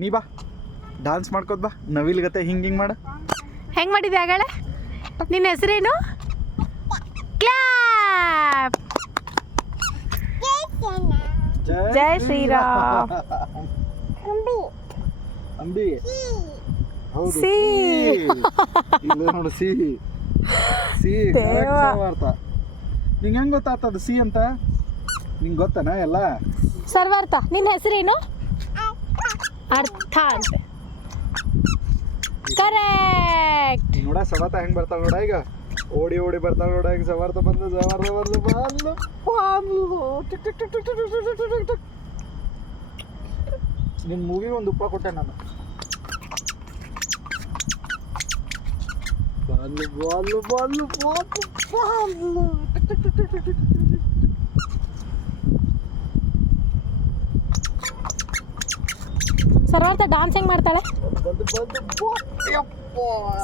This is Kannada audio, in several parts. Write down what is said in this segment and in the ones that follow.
ನೀ ಬಾ. ಡಾನ್ಸ್ ಮಾಡ್ಕೋದ್ ಬಾ. ನವಿಲ್ ಗತೆ ಹಿಂಗ್ ಹಿಂಗ್ ಮಾಡ. ಹೆಂಗ್ ಮಾಡಿದ್ಯಾ ಆಗಳೇ ನಿನ್ನ ಹೆಸರೇನು? ಕ್ಲಾಪ್. ಜೈ ಶ್ರೀರಾಮ್. ಅಂಬಿ. ಹೌದು. ಸಿ. ಇಲ್ಲ ನೋಡು ಸಿ. ಸಿ. ಅರ್ಥ ನಿಂಗೆ ಹೆಂಗ್ ಗೊತ್ತಾಗ್ತದ ಸಿ ಅಂತ? ನಿಂಗೆ ಗೊತ್ತನ ಎಲ್ಲ? ಸರ್ವಾರ್ಥ ನಿನ್ನ ಹೆಸರೇನು? ಅರ್ಥ ಕರೆಕ್ಟ್ ನೋಡ, ಸವಾತ ಹೆಂಗ್ ಬರ್ತಾಳ ನೋಡ ಈಗ. ಓಡಿ ಓಡಿ ಬರ್ತಾಳ ನೋಡ ಈಗ ಸವಾರ್ಥ ಬಂದು ಸವಾರ್ಥ ಬಂದು ಬಂದು ಬಂದು. Tick tick tick tick tick tick tick tick tick. Tick. ನಿನ್ ಮೂವಿಗೆ ಒಂದು ಉಪ್ಪ ಕೊಟ್ಟೆ ನಾನು. ಬಾಲು ಬಾಲು ಬಾಲು ಬಾಲು ಸರ್ವಾರ್ಥ ಡಾನ್ಸ್ ಹೆಂಗ್ ಮಾಡ್ತಾಳೆ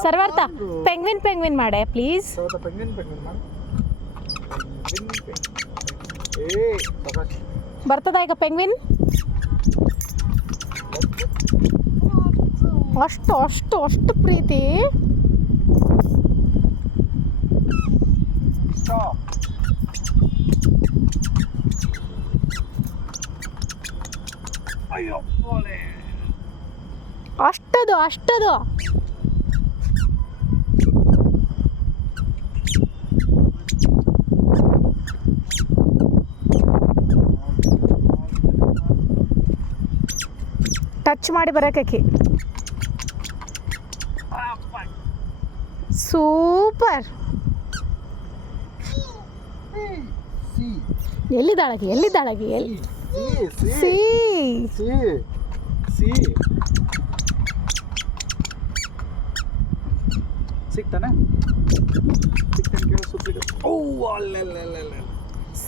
ಸರ್ವಾರ್ಥ ಪೆಂಗ್ವಿನ್ ಪೆಂಗ್ವಿನ್ ಮಾಡೆ ಪ್ಲೀಸ್ ಬರ್ತದ ಈಗ ಪೆಂಗ್ವಿನ್ ಅಷ್ಟು ಅಷ್ಟು ಅಷ್ಟು ಪ್ರೀತಿ ಅಯ್ಯೋ ಅಷ್ಟದು ಅಷ್ಟದು. ಟಚ್ ಮಾಡಿ ಬರಕಿ ಸೂಪರ್ ಎಲ್ಲಿದ್ದಾಳಗಿ ಎಲ್ಲಿದ್ದಾಳಗಿ ಎಲ್ಲಿ ಸಿ. ಸಿ ಸಿ ಸಿ ಸಿ ಸಿಗ್ತಾನೆ? ಸಿಗ್ತಾನೆ ಕೇಳೋ ಸುತ್ತಿಗೆ ಓ ಅಲ್ಲೆಲ್ಲೆಲ್ಲೆಲ್ಲ.